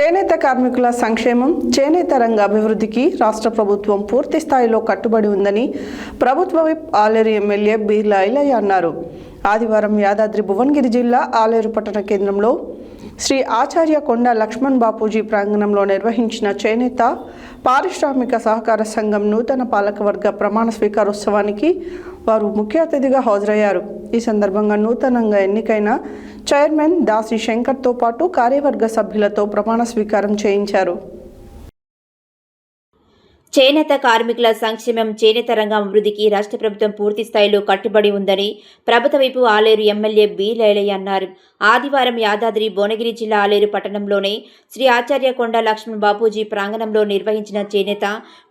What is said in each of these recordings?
చేనేత కార్మికుల సంక్షేమం, చేనేత రంగ అభివృద్ధికి రాష్ట్ర ప్రభుత్వం పూర్తి స్థాయిలో కట్టుబడి ఉందని ప్రభుత్వ విప్ ఆలేరు ఎమ్మెల్యే బీర్లా ఐలయ్య అన్నారు. ఆదివారం యాదాద్రి భువనగిరి జిల్లా ఆలేరు పట్టణ కేంద్రంలో శ్రీ ఆచార్య కొండ లక్ష్మణ్ బాపూజీ ప్రాంగణంలో నిర్వహించిన చేనేత పారిశ్రామిక సహకార సంఘం నూతన పాలకవర్గ ప్రమాణ స్వీకారోత్సవానికి వారు ముఖ్య అతిథిగా హాజరయ్యారు. ఈ సందర్భంగా నూతనంగా ఎన్నికైన చైర్మన్ దాసి శంకర్తో పాటు కార్యవర్గ సభ్యులతో ప్రమాణ స్వీకారం చేయించారు. చేనేత కార్మికుల సంక్షేమం, చేనేత రంగం అభివృద్ధికి రాష్ట్ర ప్రభుత్వం పూర్తి స్థాయిలో కట్టుబడి ఉందని ప్రభుత్వ వైపు ఆలేరు ఎమ్మెల్యే బీర్లా ఐలయ్య అన్నారు. ఆదివారం యాదాద్రి భువనగిరి జిల్లా ఆలేరు పట్టణంలోని శ్రీ ఆచార్య కొండ లక్ష్మణ్ బాపూజీ ప్రాంగణంలో నిర్వహించిన చేనేత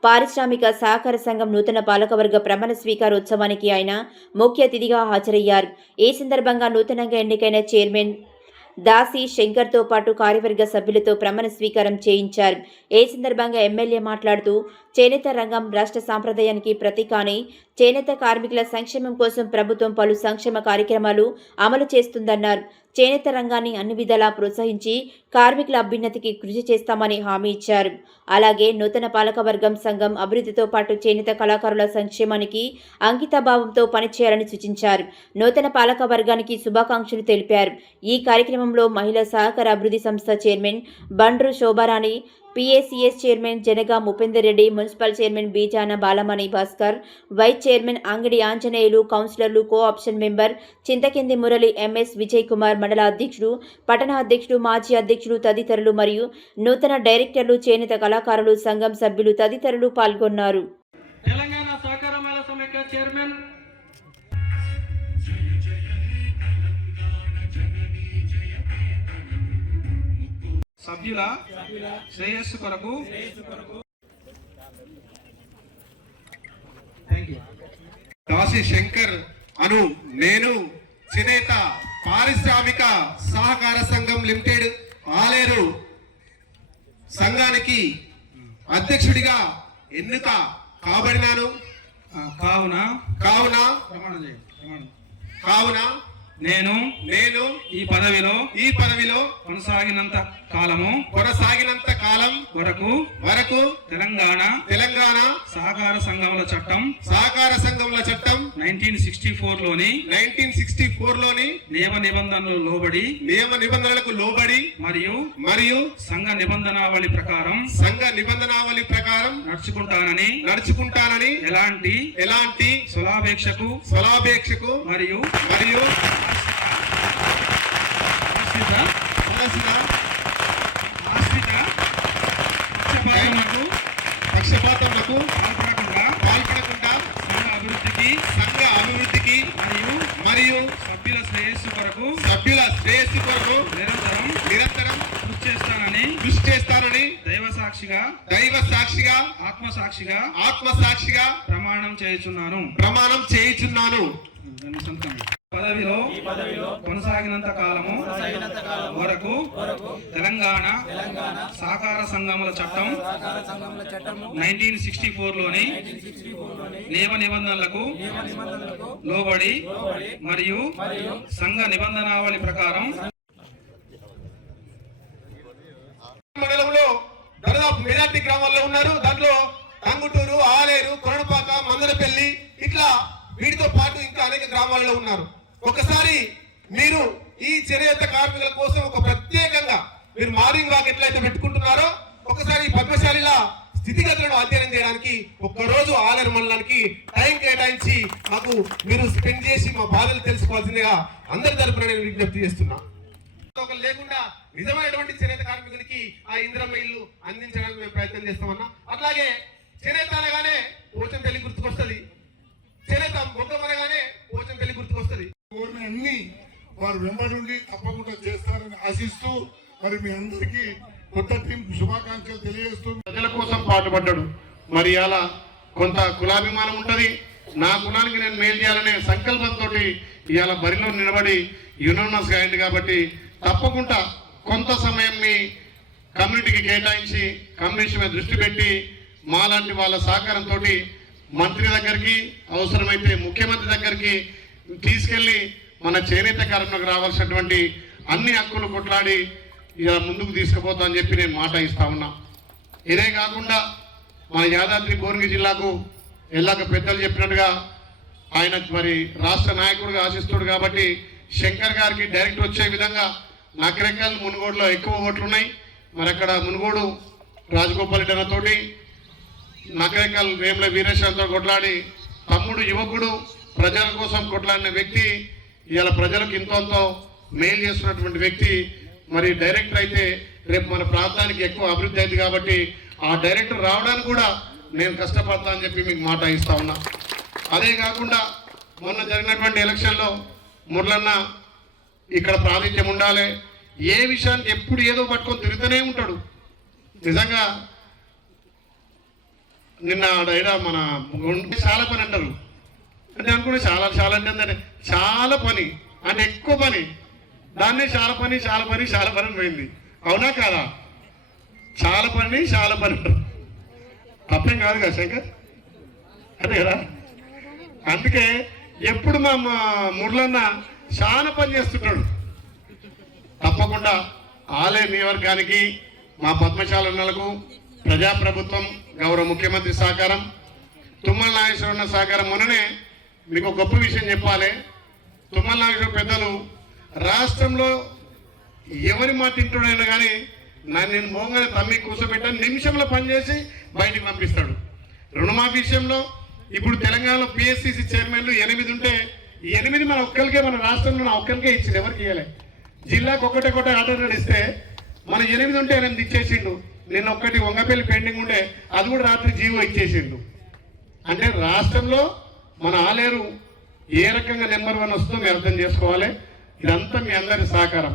పారిశ్రామిక సహకార సంఘం నూతన పాలకవర్గ ప్రమాణ స్వీకారోత్సవానికి ఆయన ముఖ్య అతిథిగా హాజరయ్యారు. ఈ సందర్భంగా నూతనంగా ఎన్నికైన చైర్మన్ దాసి శంకర్తో పాటు కార్యవర్గ సభ్యులతో ప్రమాణ స్వీకారం చేయించారు. ఈ సందర్భంగా ఎమ్మెల్యే మాట్లాడుతూ చేనేత రంగం రాష్ట్ర సాంప్రదాయానికి ప్రతీక అని, చేనేత కార్మికుల సంక్షేమం కోసం ప్రభుత్వం పలు సంక్షేమ కార్యక్రమాలు అమలు చేస్తుందన్నారు. చేనేత రంగాన్ని అన్ని విధాలా ప్రోత్సహించి కార్మికుల అభ్యున్నతికి కృషి చేస్తామని హామీ ఇచ్చారు. అలాగే నూతన పాలకవర్గం సంఘం అభివృద్ధితో పాటు చేనేత కళాకారుల సంక్షేమానికి అంకితభావంతో పనిచేయాలని సూచించారు. నూతన పాలకవర్గానికి శుభాకాంక్షలు తెలిపారు. ఈ కార్యక్రమంలో మహిళా సహకార అభివృద్ధి సంస్థ chairman Bandru Shobharani, PACS chairman Janaga Upender Reddy, municipal chairman Bijana Balamani Bhaskar, vice chairman Angadi Anjaneyulu, కౌన్సిలర్లు, co option member Chinthakindi Murali, MS Vijay Kumar, మండల అధ్యక్షుడు, పట్టణ అధ్యక్షుడు, మాజీ అధ్యక్షుడు తదితరులు మరియు నూతన డైరెక్టర్లు, చేనేత కళాకారులు, సంఘం సభ్యులు తదితరులు పాల్గొన్నారు. తెలంగాణ సహకార మేళా సమైక్య చైర్మన్ సభ్యుల శ్రేయస్సు కొరకు దాసి శంకర్ అను నేను చేనేత పారిశ్రామిక సహకార సంఘం లిమిటెడ్ ఆలేరు సంఘానికి అధ్యక్షుడిగా ఎన్నిక కాబడినాను. కావున నేను ఈ పదవిలో కొనసాగినంత కాలం వరకు తెలంగాణ సహకార సంఘముల చట్టం 1964 లోని నియమ నిబంధనలకు లోబడి మరియు సంఘ నిబంధనావళి ప్రకారం నడుచుకుంటానని ఎలాంటి స్వలాపేక్షకు మరియు పక్షపాతములకు పాల్పడకుండా సంఘ అభివృద్ధికి మరియు సభ్యుల శ్రేయస్సు కొరకు నిరంతరం కృషి చేస్తానని దైవ సాక్షిగా ఆత్మసాక్షిగా ప్రమాణం చేయుచున్నాను. పదవిలో కొనసాగినంత కాలము వరకు తెలంగాణ సహకార సంఘముల చట్టం 1964 లోని నియమ నిబంధనలకు లోబడి మరియు సంఘ నిబంధనావళి ప్రకారం మండలంలో దాదాపు మెజార్టీ గ్రామాల్లో ఉన్నారు. దాంట్లో టంగుటూరు, ఆలేరు, కొరణపాక, మందరపల్లి ఇట్లా వీటితో పాటు ఇంకా అనేక గ్రామాల్లో ఉన్నారు. ఒకసారి మీరు ఈ చేనేత కార్మికుల కోసం ఒక ప్రత్యేకంగా మీరు మార్నింగ్ వాక్ ఎట్లయితే పెట్టుకుంటున్నారో ఒకసారి పద్మశాలిల స్థితిగతులను అధ్యయనం చేయడానికి ఒక్కరోజు ఆలేరు మండలానికి టైం కేటాయించి మాకు మీరు స్పెండ్ చేసి మా బాధలు తెలుసుకోవాల్సిందిగా అందరి తరపున నేను విజ్ఞప్తి చేస్తున్నా. లేకుండా నిజమైనటువంటి చేనేత కార్మికునికి ఆ ఇందిరమ్మ ఇల్లు అందించడానికి మేము ప్రయత్నం చేస్తామన్నా. అట్లాగే చేనేత అనగానే పోచం పెళ్లి గుర్తుకొస్తుంది, చేనేత మొగ్గం అనగానే పోచం పెళ్లి గుర్తుకొస్తుంది. అన్ని వారు వెంబడి తప్పకుండా చేస్తారని ఆశిస్తూ మరి మీ అందరికీ కొత్త టీం శుభాకాంక్షలు తెలియజేస్తూ ప్రజల కోసం పాటుపడ్డాడు. మరి అలా కొంత కులాభిమానం ఉంటది. నా కులానికి నేను మేలు చేయాలనే సంకల్పంతో ఇవాళ బరిలో నిలబడి యునానిమస్ గా అయింది. కాబట్టి తప్పకుండా కొంత సమయం మీ కమ్యూనిటీకి కేటాయించి కమ్యూనిస్ట్ మీద దృష్టి పెట్టి మాలాంటి వాళ్ళ సహకారంతో మంత్రి దగ్గరికి అవసరమైతే ముఖ్యమంత్రి దగ్గరికి తీసుకెళ్లి మన చేనేత కార్మికులకు రావాల్సినటువంటి అన్ని హక్కులు కొట్లాడి ఇలా ముందుకు తీసుకుపోతా అని చెప్పి నేను మాట ఇస్తా ఉన్నా. ఇదే కాకుండా మన యాదాద్రి భువనగిరి జిల్లాకు ఎల్లాక పెద్దలు చెప్పినట్టుగా ఆయన మరి రాష్ట్ర నాయకుడిగా ఆశిస్తుడు కాబట్టి శంకర్ గారికి డైరెక్ట్ వచ్చే విధంగా నకరెక్కల్ మునుగోడులో ఎక్కువ ఓట్లు ఉన్నాయి. మరి అక్కడ మునుగోడు రాజగోపాల్ రెడ్డి తోటి నకరెక్కల్ వేముల వీరేశ్వరంతో కొట్లాడి తమ్ముడు యువకుడు ప్రజల కోసం కొట్లాడిన వ్యక్తి ఇవాళ ప్రజలకు ఇంతో మేలు చేస్తున్నటువంటి వ్యక్తి. మరి డైరెక్టర్ అయితే రేపు మన ప్రాంతానికి ఎక్కువ అభివృద్ధి అయింది కాబట్టి ఆ డైరెక్టర్ రావడానికి కూడా నేను కష్టపడతా అని చెప్పి మీకు మాట ఇస్తా ఉన్నా. అదే కాకుండా మొన్న జరిగినటువంటి ఎలక్షన్లో మురళన్న ఇక్కడ ప్రాతినిధ్యం ఉండాలి, ఏ విషయానికి ఎప్పుడు ఏదో పట్టుకొని తిరుగుతూనే ఉంటాడు. నిజంగా నిన్న డైరా మన చాలా పని అంటారు అంటే అనుకుంటే చాలా చాలా అంటే చాలా పని అంటే ఎక్కువ పని, దాన్నే చాలా పని అని పోయింది. అవునా కాదా? చాలా పని అంటారు, తప్పేం కాదు కదా శంకర్, అదే కదా. అందుకే ఎప్పుడు మా మురళన్న చాలా పని చేస్తుంటాడు. తప్పకుండా ఆలయ నియోజకవర్గానికి మా పద్మశాలన్నలకు ప్రజాప్రభుత్వం గౌరవ ముఖ్యమంత్రి సహకారం, తుమ్మల నాగేశ్వరన్న సహకారం. మొన్ననే మీకు ఒక గొప్ప విషయం చెప్పాలి. తుమ్మల నాగేశ్వర పెద్దలు రాష్ట్రంలో ఎవరి మాట తింటుడైనా కానీ నేను మోగానే తమ్మి కూర్చోబెట్టాను, నిమిషంలో పనిచేసి బయటికి పంపిస్తాడు. రుణమాఫీ విషయంలో ఇప్పుడు తెలంగాణలో పిఎస్సిసి చైర్మన్లు 8 ఉంటే ఈ 8 మన ఒక్కరికే, మన రాష్ట్రంలో ఒక్కరికే ఇచ్చింది, ఎవరికి ఇవ్వలే. జిల్లాకు ఒకటే ఆర్డర్ ఇస్తే మన 8 ఉంటే 8 ఇచ్చేసిండు. నిన్న ఒక్కటి వంగపల్లి పెండింగ్ ఉండే, అది కూడా రాత్రి జీవో ఇచ్చేసిండు. అంటే రాష్ట్రంలో మన ఆలేరు ఏ రకంగా నెంబర్ 1 వస్తుందో మీరు అర్థం చేసుకోవాలి. ఇదంతా మీ అందరి సహకారం.